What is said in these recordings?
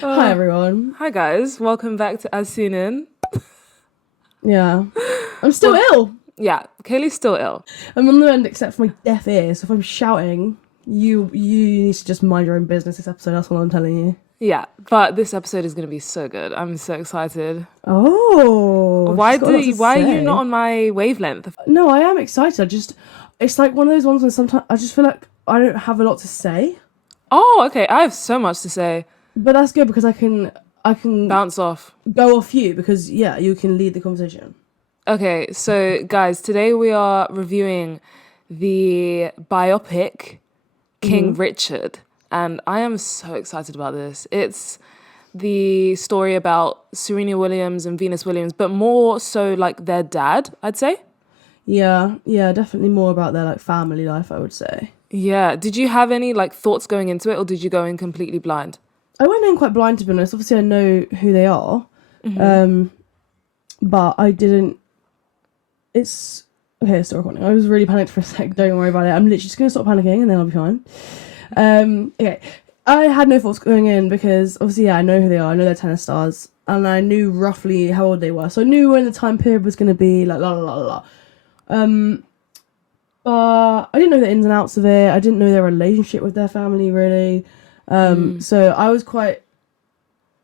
Hi everyone. Hi guys, welcome back to As Seen In. Yeah. I'm still ill. Yeah, Kaylee's still ill. I'm on the end except for my deaf ear, so if I'm shouting, you need to just mind your own business this episode, that's what I'm telling you. Yeah, but this episode is going to be so good. I'm so excited. Oh. Why are you not on my wavelength? No, I am excited. It's like one of those ones when sometimes I just feel like I don't have a lot to say. Oh, okay. I have so much to say. But that's good because I can bounce off. Go off you because you can lead the conversation. Okay, so guys, today we are reviewing the biopic King Richard, and I am so excited about this. It's the story about Serena Williams and Venus Williams, but more so like their dad, I'd say. Yeah, definitely more about their like family life, I would say. Yeah, did you have any like thoughts going into it, or did you go in completely blind? I went in quite blind, to be honest. Obviously, I know who they are, but I didn't. It's okay. Still recording. I was really panicked for a sec. Don't worry about it. I'm literally just gonna stop panicking, and then I'll be fine. Okay. I had no thoughts going in because obviously, I know who they are. I know they're tennis stars, and I knew roughly how old they were, so I knew when the time period was gonna be. Like la la la la. But I didn't know the ins and outs of it. I didn't know their relationship with their family really. So I was quite,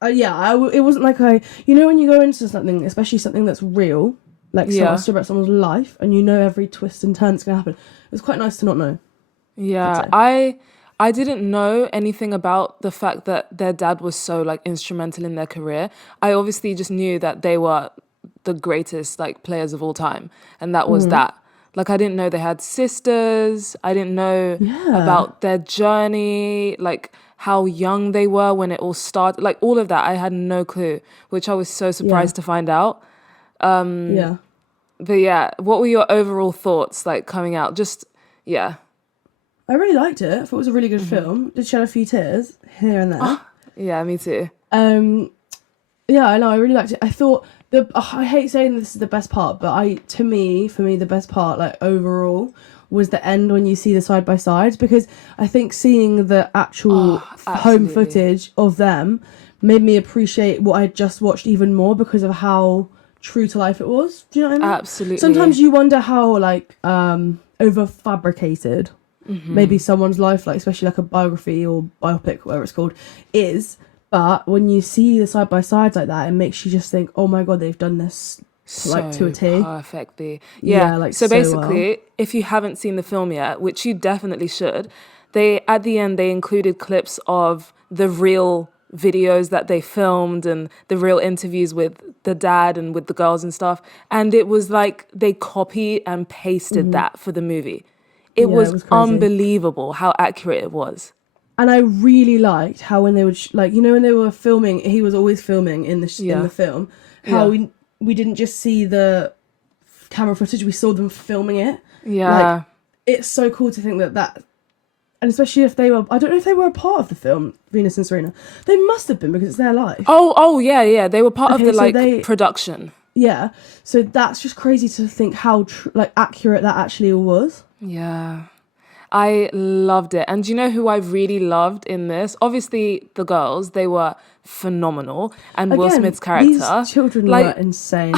it wasn't like when you go into something, especially something that's real, like a story about someone's life, and you know every twist and turn that's going to happen. It was quite nice to not know. Yeah, I didn't know anything about the fact that their dad was so like instrumental in their career. I obviously just knew that they were the greatest like players of all time, and that was that. Like, I didn't know they had sisters. I didn't know about their journey, like how young they were when it all started. Like, all of that, I had no clue, which I was so surprised to find out. But yeah, what were your overall thoughts, like, coming out? I really liked it. I thought it was a really good film. Did shed a few tears here and there. Yeah, me too. Yeah, I know. I really liked it. I thought I hate saying this is the best part, but for me, the best part, like overall, was the end when you see the side by sides, because I think seeing the actual home footage of them made me appreciate what I had just watched even more because of how true to life it was. Do you know what I mean? Absolutely. Sometimes you wonder how like over fabricated maybe someone's life, like especially like a biography or biopic, whatever it's called, is. But when you see the side by sides like that, it makes you just think, "Oh my god, they've done this like to a T perfectly." Yeah. So basically, if you haven't seen the film yet, which you definitely should, at the end they included clips of the real videos that they filmed and the real interviews with the dad and with the girls and stuff. And it was like they copied and pasted that for the movie. It was unbelievable how accurate it was. And I really liked how when they would when they were filming, he was always filming in the film. How we didn't just see the camera footage; we saw them filming it. Yeah, like, it's so cool to think that, and especially if they were. I don't know if they were a part of the film, Venus and Serena. They must have been because it's their life. Oh yeah. They were part of the production. Yeah, so that's just crazy to think how accurate that actually was. Yeah. I loved it. And do you know who I really loved in this? Obviously, the girls, they were phenomenal. And Will Smith's character. These children were insane.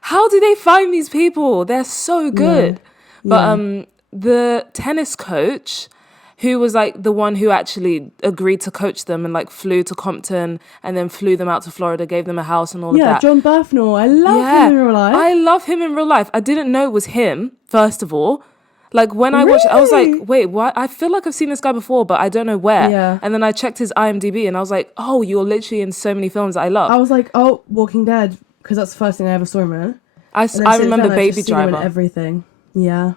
How do they find these people? They're so good. Yeah. But the tennis coach, who was like the one who actually agreed to coach them and like flew to Compton and then flew them out to Florida, gave them a house and all of that. Yeah, Jon Bernthal. I love him in real life. I love him in real life. I didn't know it was him, first of all. Like, when I watched it, I was like, wait, what? I feel like I've seen this guy before, but I don't know where. Yeah. And then I checked his IMDb, and I was like, oh, you're literally in so many films that I love. I was like, oh, Walking Dead, because that's the first thing I ever saw him in. I remember Baby Driver. Everything. Yeah.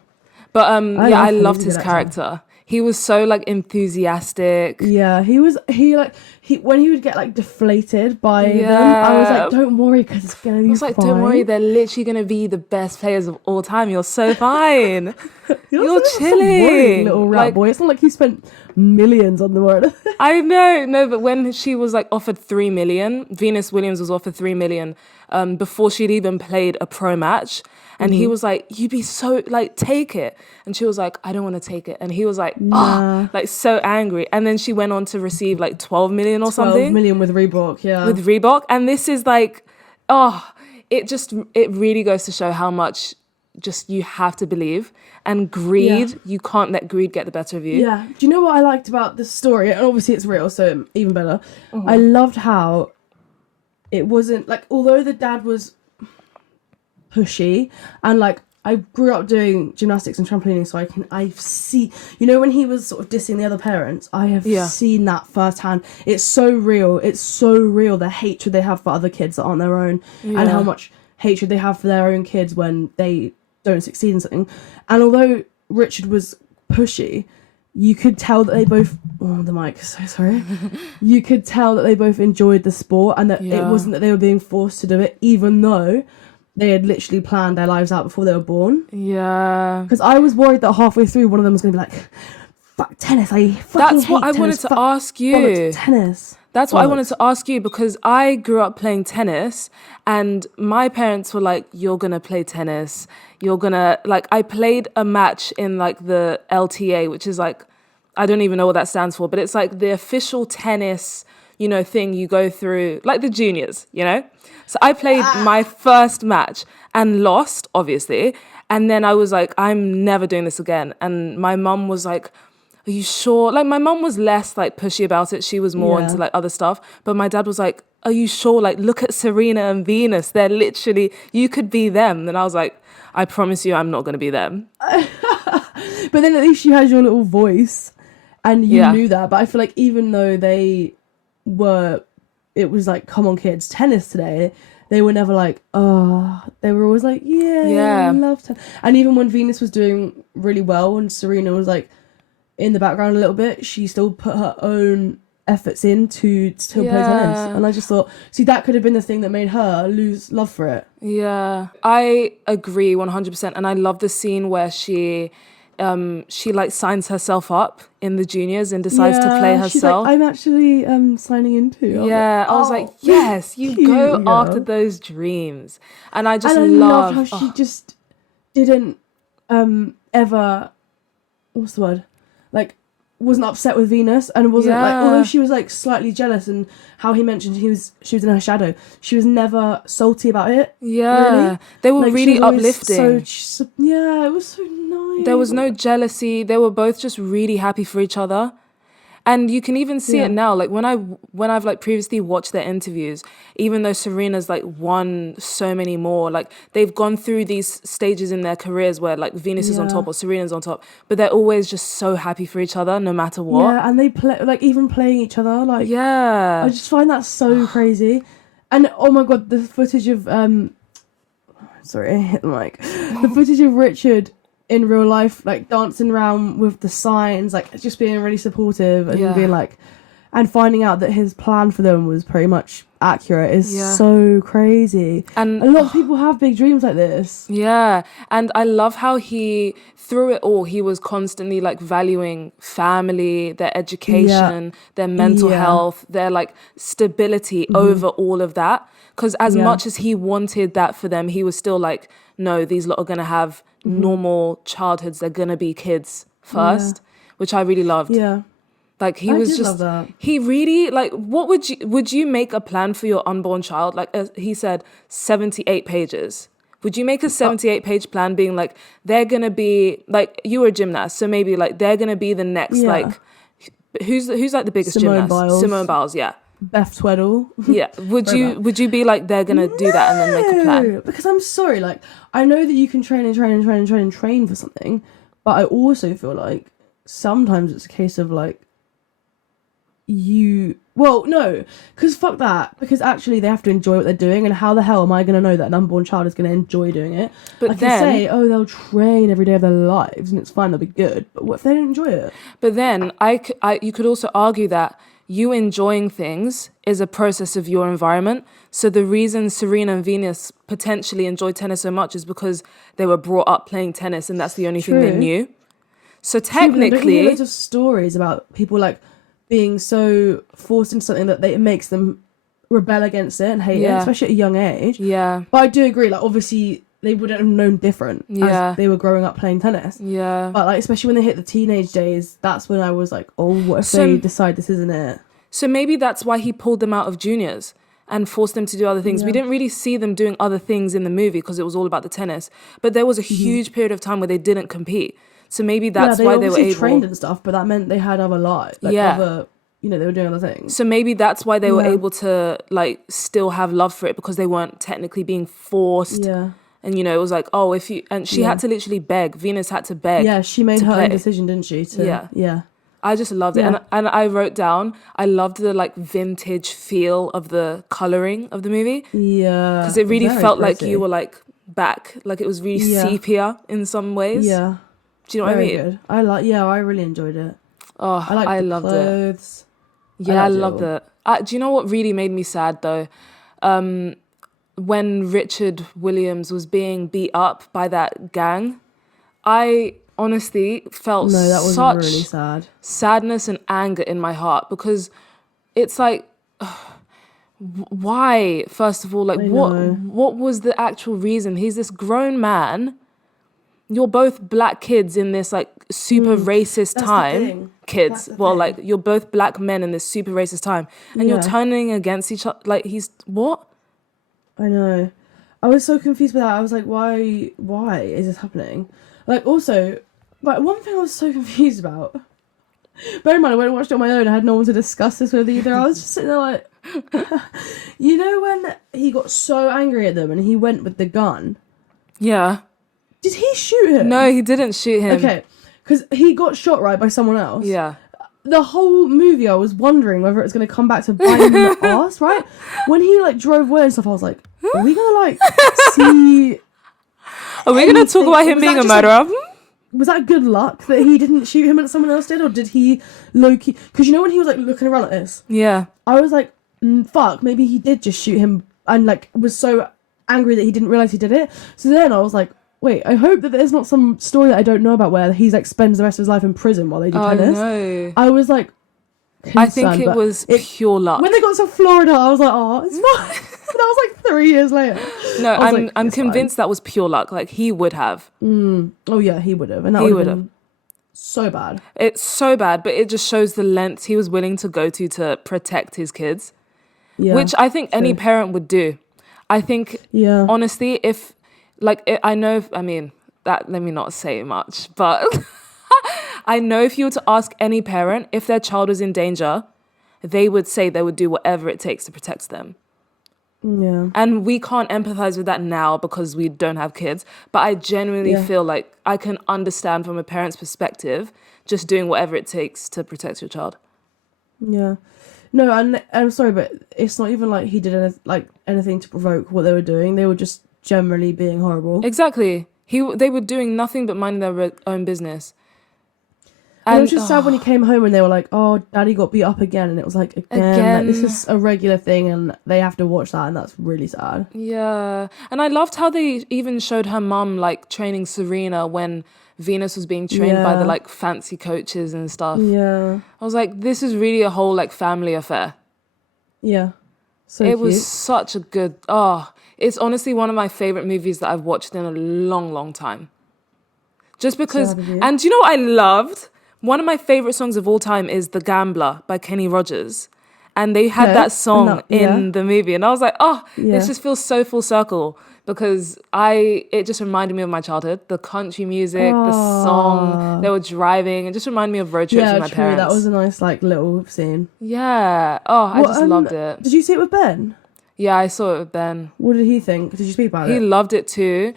But, I loved his character. He was so, like, enthusiastic. Yeah, when he would get, like, deflated by them, I was like, don't worry, because it's going to be fine. I was like, don't worry, they're literally going to be the best players of all time. You're so fine. You're chilling. Little rat boy. It's not like he spent millions on the word. I know, no, but when she was like offered 3 million, Venus Williams was offered 3 million before she'd even played a pro match. And he was like, you'd be so, like, take it. And she was like, I don't want to take it. And he was like, like, so angry. And then she went on to receive like 12 million or something. 12 million with Reebok, yeah. With Reebok. And this is like, it really goes to show how much just you have to believe. And greed, you can't let greed get the better of you. Yeah. Do you know what I liked about the story? And obviously it's real, so even better. I loved how it wasn't, like, although the dad was pushy, and like I grew up doing gymnastics and trampolining, so I've seen, you know, when he was sort of dissing the other parents, I have seen that firsthand. It's so real, the hatred they have for other kids that aren't their own, and how much hatred they have for their own kids when they don't succeed in something. And although Richard was pushy, you could tell that they both, the mic, so sorry. You could tell that they both enjoyed the sport, and that it wasn't that they were being forced to do it, even though they had literally planned their lives out before they were born. Yeah. Because I was worried that halfway through one of them was going to be like, fuck tennis, I fucking That's what hate I wanted tennis, to ask you. bollocks, tennis. That's what I wanted to ask you, because I grew up playing tennis and my parents were like, you're going to play tennis. You're going to, like, I played a match in like the LTA, which is like, I don't even know what that stands for, but it's like the official tennis, you know, thing you go through, like the juniors, you know? So I played my first match and lost, obviously. And then I was like, I'm never doing this again. And my mum was like, are you sure? Like, my mum was less like pushy about it. She was more into like other stuff. But my dad was like, are you sure? Like, look at Serena and Venus. They're literally, you could be them. And I was like, I promise you I'm not going to be them. But then at least you had your little voice and you knew that. But I feel like even though they were, it was like, come on kids, tennis today, they were never like, oh, they were always like, I love tennis. And even when Venus was doing really well and Serena was like in the background a little bit, she still put her own efforts in to still play tennis. And I just thought, see, that could have been the thing that made her lose love for it. Yeah, I agree 100%. And I love the scene where she like signs herself up in the juniors and decides to play herself. She's like, I'm actually signing in too. I was like, yes, you go after those dreams. And I just love how she just didn't ever, what's the word? Like, wasn't upset with Venus, and wasn't like, although she was like slightly jealous, and how he mentioned she was in her shadow, she was never salty about it. Really. They were like, really uplifting. It was so nice. There was no jealousy. They were both just really happy for each other. And you can even see it now. Like when I've like previously watched their interviews, even though Serena's like won so many more, like they've gone through these stages in their careers where like Venus is on top or Serena's on top, but they're always just so happy for each other no matter what. Yeah, and they play like even playing each other. Like I just find that so crazy. And oh my god, the footage of sorry, I hit the mic. The footage of Richard in real life, like dancing around with the signs, like just being really supportive and being like, and finding out that his plan for them was pretty much accurate is so crazy. And a lot of people have big dreams like this. Yeah. And I love how through it all, he was constantly like valuing family, their education, their mental health, their like stability over all of that. Because as much as he wanted that for them, he was still like, no, these lot are going to have normal childhoods. They're going to be kids first, which I really loved. Yeah. Like he was just, love that. He really, like, what would you make a plan for your unborn child? Like he said, 78 pages. Would you make a 78-page plan being like, they're going to be, like, you were a gymnast, so maybe like they're going to be the next, like, who's like the biggest gymnast? Simone Biles, yeah. Beth Tweddle. Yeah. Would you be like, they're going to do that and then make a plan? Because I'm sorry, like, I know that you can train for something, but I also feel like sometimes it's a case of like, because fuck that, because actually they have to enjoy what they're doing, and how the hell am I going to know that an unborn child is going to enjoy doing it? But I can say, they'll train every day of their lives and it's fine, they'll be good, but what if they don't enjoy it? But then you could also argue that you enjoying things is a process of your environment. So the reason Serena and Venus potentially enjoy tennis so much is because they were brought up playing tennis and that's the only thing they knew. So Don't you hear technically, loads of stories about people like being so forced into something that it makes them rebel against it and hate it, especially at a young age. yeah, But I do agree, like, obviously they wouldn't have known different Yeah. as they were growing up playing tennis. yeah. But like, especially when they hit the teenage days, that's when I was like, oh, what if So- they decide this isn't it? So maybe that's why he pulled them out of juniors and forced them to do other things. We Yeah. didn't really see them doing other things in the movie because it was all about the tennis. But there was a huge period of time where they didn't compete. So maybe that's why they were obviously able. trained and stuff, but that meant they had other lives, like Yeah. other, they were doing other things. So maybe that's why they were Yeah. able to like still have love for it because they weren't technically being forced. Yeah, And it was like, oh, if you and she had to literally beg. Venus had to beg. yeah, she made to her play. own decision, didn't she? Yeah. I just loved it. Yeah. And I wrote down, I loved the like vintage feel of the coloring of the movie. Yeah, Because it really very felt like pretty. you were like back, like it was really Yeah. sepia in some ways. Yeah, Do you know what I very mean? good. I really enjoyed it. Oh, I liked the loved it. clothes. Yeah, I liked it loved all. it. Do you know what really made me sad though? When Richard Williams was being beat up by that gang, I honestly felt No, that was such really sad. sadness and anger in my heart because it's like, why? First of all, like I what? know. What was the actual reason? He's this grown man. You're both black kids in this like super racist That's the time. thing. Kids, That's the well, thing. like you're both black men in this super racist time, and you're Yeah. turning against each other. Like he's what? I know. I was so confused with that. I was like, why is this happening? Like, also, like, one thing I was so confused about. Bear in mind, I went and watched it on my own. I had no one to discuss this with either. I was just sitting there like, when he got so angry at them and he went with the gun, Yeah. did he shoot him? No, he didn't shoot him. Okay, because he got shot, right, by someone else. Yeah. The whole movie, I was wondering whether it's going to come back to bite him in the ass, right? When he, like, drove away and stuff, I was like, are we going to, like, see... Are we gonna talk anything- about him was being that a just, like, murderer? Was that good luck that he didn't shoot him and someone else did? Or did he low-key... Because when he was, like, looking around like this, Yeah. I was like, fuck, maybe he did just shoot him and, like, was so angry that he didn't realise he did it. So then I was like, wait, I hope that there's not some story that I don't know about where he's, like, spends the rest of his life in prison while they do Oh tennis. no. I was like... I think concerned, it but was pure luck. when they got to Florida, I was like, oh, it's fine. That was like 3 years later. No, I was I'm like, I'm it's fine. convinced that was pure luck. Like he would have. Oh yeah, he would have, and that He would have would've. been so bad. It's so bad, but it just shows the lengths he was willing to go to protect his kids, Yeah, which I think any true. parent would do. I think Yeah, honestly, if like I know, I mean that. Let me not say much, but I know if you were to ask any parent if their child was in danger, they would say they would do whatever it takes to protect them. yeah, And we can't empathize with that now because we don't have kids. But I genuinely Yeah. feel like I can understand from a parent's perspective just doing whatever it takes to protect your child. yeah. No, and I'm sorry, but it's not even like he did anything to provoke what they were doing. They were just generally being horrible. Exactly. They were doing nothing but minding their own business. And it was just sad when he came home and they were like, "Oh, Daddy got beat up again," and it was like, again. Like, this is a regular thing, and they have to watch that, and that's really sad. Yeah. And I loved how they even showed her mum like training Serena when Venus was being trained by the Yeah. like fancy coaches and stuff. Yeah, I was like, this is really a whole like family affair. yeah. So It cute. was such a good. It's honestly one of my favorite movies that I've watched in a long, long time. Just because, happy for you. and do you know what I loved? One of my favorite songs of all time is "The Gambler" by Kenny Rogers, and they had Okay. that song No, yeah. in the movie, and I was like, Yeah. this just feels so full circle because it just reminded me of my childhood. The country music, the song, they were driving, it just reminded me of road trips Yeah, with my true. parents. That was a nice little scene. Yeah. I just loved it. Did you see it with Ben? Yeah, I saw it with Ben. What did he think? Did you speak about He it? loved it too.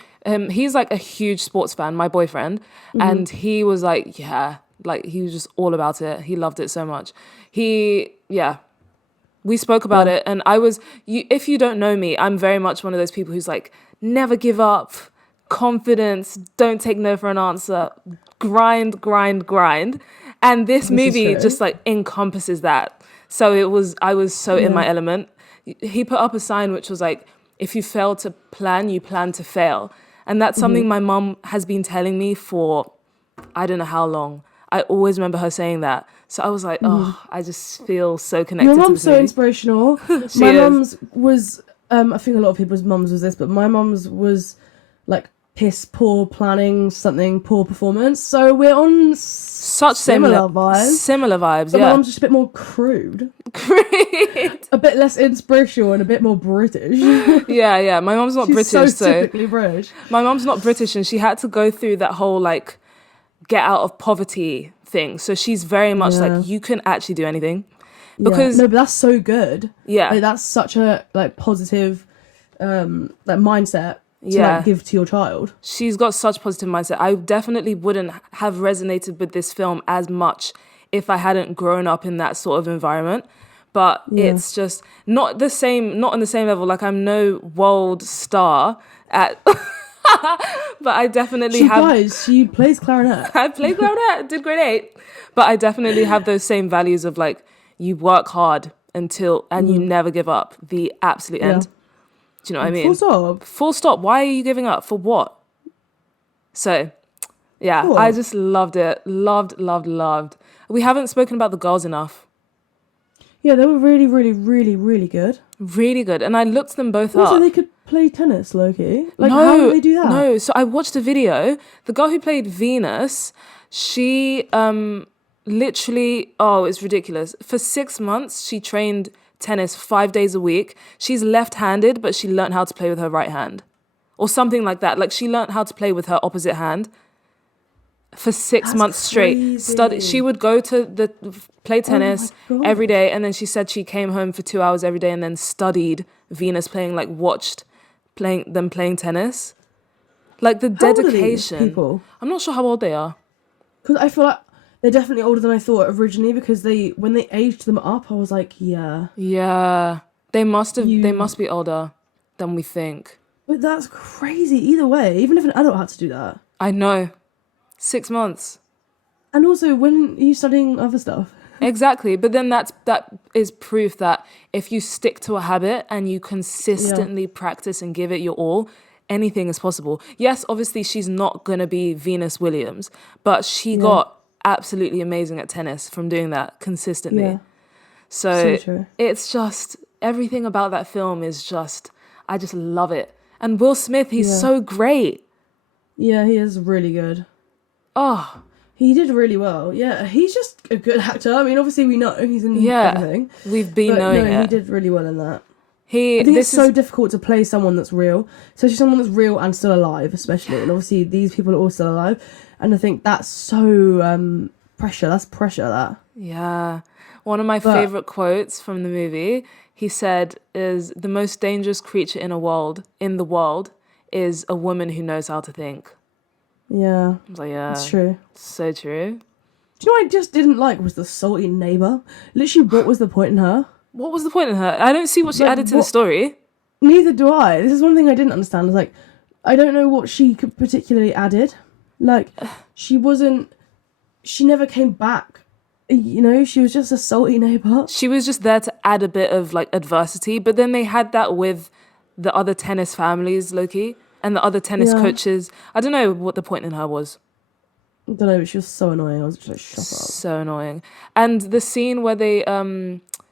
He's like a huge sports fan, my boyfriend, and he was like, yeah, like he was just all about it. He loved it so much. We spoke about it, and if you don't know me, I'm very much one of those people who's like, never give up, confidence, don't take no for an answer, grind, grind, grind. And this is movie true. just like encompasses that. So I was so in my element. He put up a sign which was like, if you fail to plan, you plan to fail. And that's something my mum has been telling me for I don't know how long. I always remember her saying that. So I was like, I just feel so connected to Your this mum's so movie. inspirational. My mum's was, I think a lot of people's mums was this, but my mum's was like piss poor planning, something poor performance. So we're on Such similar vibes. Similar vibes, But yeah. my mum's just a bit more crude. Great. A bit less inspirational and a bit more British. Yeah. My mum's not She's British, so typically British. my mum's not British, and she had to go through that whole like get out of poverty thing. So she's very much like, you can actually do anything. Because no, but that's so good. Yeah. Like, that's such a like positive like mindset to like give to your child. She's got such positive mindset. I definitely wouldn't have resonated with this film as much if I hadn't grown up in that sort of environment. But it's just not on the same level. Like, I'm no world star at but I definitely She plays clarinet. I played clarinet, did grade 8. But I definitely have those same values of like, you work hard and you never give up. The absolute end. Do you know what I mean? Full stop. Full stop. Why are you giving up? For what? So, yeah, Cool. I just loved it. Loved. We haven't spoken about the girls enough. Yeah, they were really, really, really, really good. Really good. And I looked them both Also, up. they could play tennis, Loki. Like, No, how did they do that? No, so I watched a video. The girl who played Venus, she literally, it's ridiculous. For 6 months, she trained tennis 5 days a week. She's left-handed, but she learned how to play with her right hand. Or something like that. Like, she learned how to play with her opposite hand for 6 months straight. She would go to play tennis every day, and then she said she came home for 2 hours every day and then studied Venus playing, like watched them playing tennis. Like, the dedication. How old are these people? I'm not sure how old they are. Because I feel like they're definitely older than I thought originally, because when they aged them up, I was like, yeah. Yeah. They must be older than we think. But that's crazy either way, even if an adult had to do that. I know. 6 months. And also, when are you studying other stuff? Exactly. But then that is proof that if you stick to a habit and you consistently practice and give it your all, anything is possible. Yes, obviously she's not going to be Venus Williams, but she got absolutely amazing at tennis from doing that consistently. Yeah. So true. It's just, everything about that film is just, I just love it. And Will Smith, he's so great. Yeah, he is really good. Oh, he did really well. Yeah, he's just a good actor. I mean, obviously we know he's in everything. We've been knowing it. He did really well in that. I think it's so difficult to play someone that's real, especially someone that's real and still alive, especially. And obviously these people are all still alive. And I think that's so pressure. That's pressure, that. Yeah. One of my favourite quotes from the movie, he said, is the most dangerous creature in the world is a woman who knows how to think. Yeah. I was like, yeah. It's true. So true. Do you know what I just didn't like was the salty neighbour? Literally, what was the point in her? What was the point in her? I don't see what she added to the story. Neither do I. This is one thing I didn't understand. Is like, I don't know what she particularly added. Like, she never came back. You know, she was just a salty neighbour. She was just there to add a bit of like adversity, but then they had that with the other tennis families, Loki, and the other tennis coaches. I don't know what the point in her was. I don't know, but she was so annoying. I was just like, shut up. So annoying. And the scene where they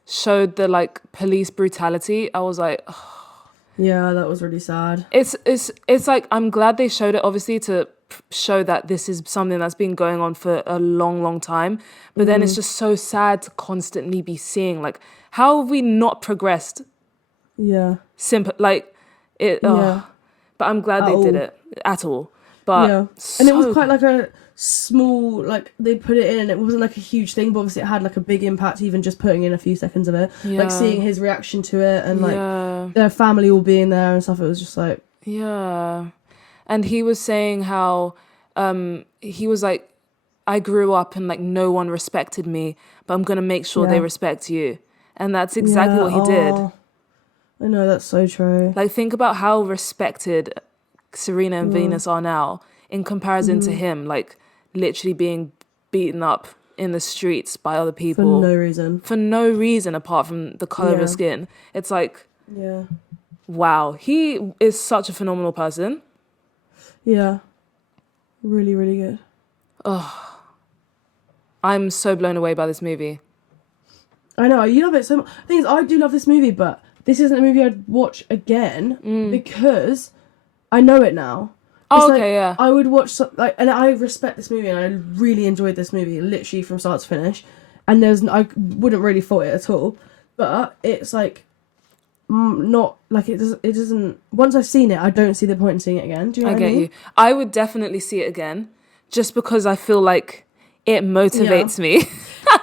showed the like police brutality, I was like, oh. Yeah, that was really sad. It's like, I'm glad they showed it, obviously, to show that this is something that's been going on for a long, long time. But then it's just so sad to constantly be seeing, like, how have we not progressed? Yeah. But I'm glad they did it at all. But and it was quite like a small, like, they put it in and it wasn't like a huge thing, but obviously it had like a big impact, even just putting in a few seconds of it. Like seeing his reaction to it and like their family all being there and stuff. It was just like, and he was saying how he was like, I grew up and like no one respected me, but I'm gonna make sure they respect you. And that's exactly what he did. I know, that's so true. Like, think about how respected Serena and Venus are now in comparison to him, like literally being beaten up in the streets by other people. For no reason apart from the colour of his skin. It's like, wow, he is such a phenomenal person. Yeah. Really, really good. I'm so blown away by this movie. I know, you love it so much. The thing is, I do love this movie, but this isn't a movie I'd watch again because I know it now. Oh, It's okay, yeah. I would watch, and I respect this movie, and I really enjoyed this movie, literally from start to finish. And I wouldn't really fault it at all. But it's like, not, like, it doesn't, once I've seen it, I don't see the point in seeing it again. Do you know what I mean? I get you. I would definitely see it again, just because I feel like it motivates me.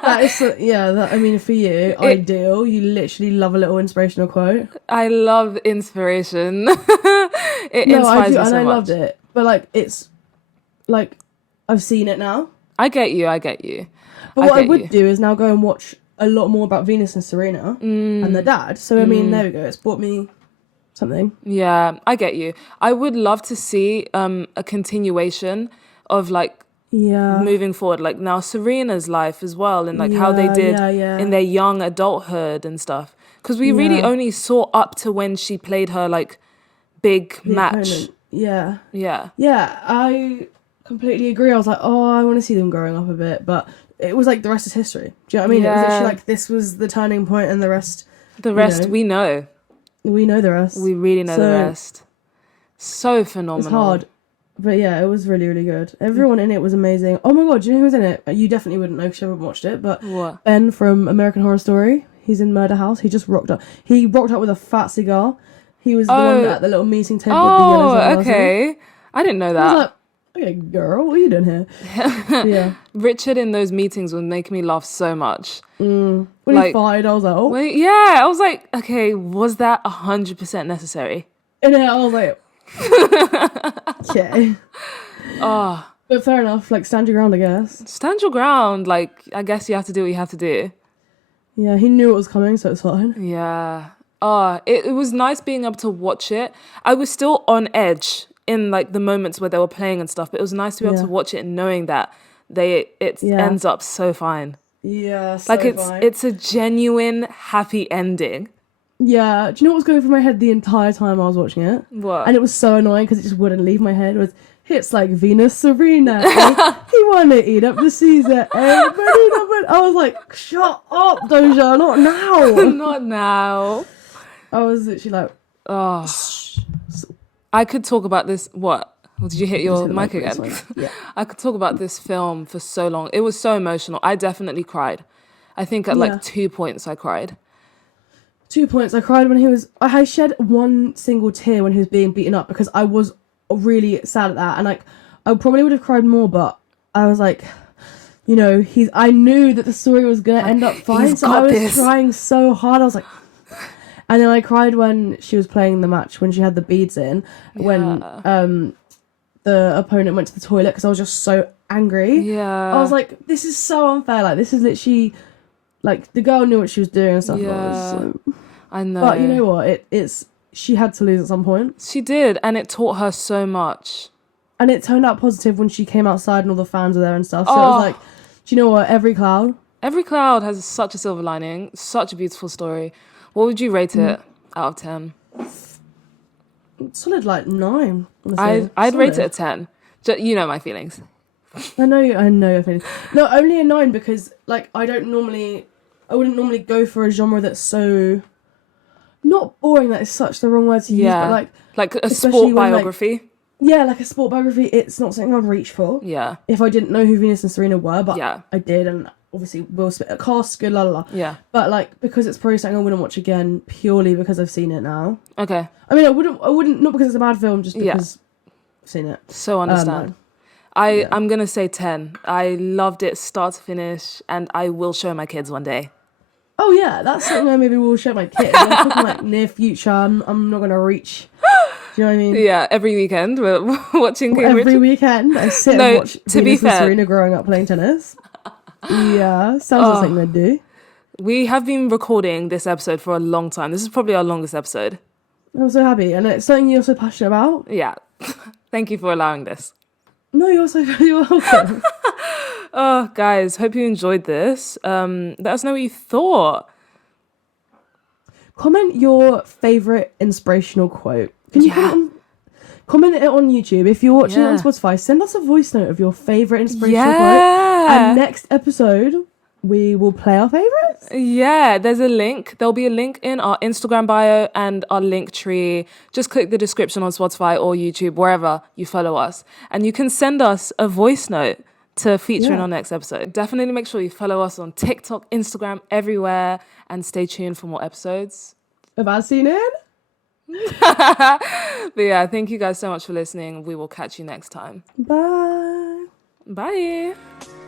That is, I mean, for you, ideal. You literally love a little inspirational quote. I love inspiration. It inspires me so much. I loved it. But, like, it's, like, I've seen it now. I get you. But what I would do is now go and watch a lot more about Venus and Serena and their dad. So, I mean, there we go. It's brought me something. Yeah, I get you. I would love to see a continuation of, like, moving forward, like now Serena's life as well, and like how they did in their young adulthood and stuff, because we really only saw up to when she played her like big match. Opponent. I completely agree. I was like, I want to see them growing up a bit, but it was like the rest is history. Do you know what I mean? It was actually like this was the turning point, and the rest we know the rest. We really know the rest. So phenomenal. It's hard. But yeah, it was really, really good. Everyone in it was amazing. Oh my god, do you know who was in it? You definitely wouldn't know because you haven't watched it. But what? Ben from American Horror Story. He's in Murder House. He just rocked up. He rocked up with a fat cigar. He was the one at the little meeting table with the yellow cigar. Okay. I didn't know that. I was like, okay, girl, what are you doing here? Yeah. Richard in those meetings would make me laugh so much. When he farted, I was like, oh. I was like, okay, was that 100% necessary? And then I was like, okay. But fair enough, like, stand your ground, I guess. Stand your ground. Like, I guess you have to do what you have to do. Yeah, he knew it was coming, so it's fine. Yeah. It was nice being able to watch it. I was still on edge in, like, the moments where they were playing and stuff, but it was nice to be able to watch it and knowing that it ends up so fine. Yeah, so like, fine. it's a genuine happy ending. Yeah, do you know what was going through my head the entire time I was watching it? What? And it was so annoying because it just wouldn't leave my head. It was hits like Venus Serena. He wanna eat up the Caesar. I was like, shut up, Doja, not now. Not now. I was literally like, I could talk about this. What? Well, did you hit your mic again? Yeah. I could talk about this film for so long. It was so emotional. I definitely cried. I think at like 2 points I cried. 2 points. I cried when I shed one single tear when he was being beaten up because I was really sad at that. And like, I probably would have cried more, but I was like, you know, I knew that the story was going to end up fine. So I was trying so hard. I was like, and then I cried when she was playing the match, when she had the beads in, when the opponent went to the toilet because I was just so angry. Yeah. I was like, this is so unfair. Like, this is literally, like, the girl knew what she was doing and stuff. Yeah. I know. But you know what? She had to lose at some point. She did, and it taught her so much. And it turned out positive when she came outside and all the fans were there and stuff. So it was like, do you know what? Every cloud has such a silver lining. Such a beautiful story. What would you rate it out of 10? Solid, like 9. Honestly. I'd rate it a 10. You know my feelings. I know your feelings. No, only a 9 because like I wouldn't normally go for a genre that's so not boring. That is such the wrong word to use. But like a sport biography. Like a sport biography. It's not something I'd reach for. Yeah. If I didn't know who Venus and Serena were, but I did, and obviously Will Smith, cast good, la la la. Yeah. But like because it's probably something I wouldn't watch again purely because I've seen it now. Okay. I mean, I wouldn't not because it's a bad film, just because I've seen it. So understand. I'm gonna say 10. I loved it start to finish, and I will show my kids one day. Oh yeah, that's something I maybe will show my kids. I'm talking like near future. I'm not gonna reach. Do you know what I mean? Yeah, every weekend we're watching King Every Richard. weekend I sit and watch Venus and Serena growing up playing tennis. Yeah, sounds like something I'd do. We have been recording this episode for a long time. This is probably our longest episode. I'm so happy, and it's something you're so passionate about. Yeah. Thank you for allowing this. No, you're welcome. Oh, guys, hope you enjoyed this. Let us know what you thought. Comment your favourite inspirational quote. Can you Comment it on YouTube. If you're watching it on Spotify, send us a voice note of your favourite inspirational quote. And next episode, we will play our favourites. Yeah, there's a link. There'll be a link in our Instagram bio and our link tree. Just click the description on Spotify or YouTube, wherever you follow us. And you can send us a voice note to feature in our next episode. Definitely make sure you follow us on TikTok, Instagram, everywhere. And stay tuned for more episodes. Have I seen it? But yeah, thank you guys so much for listening. We will catch you next time. Bye. Bye.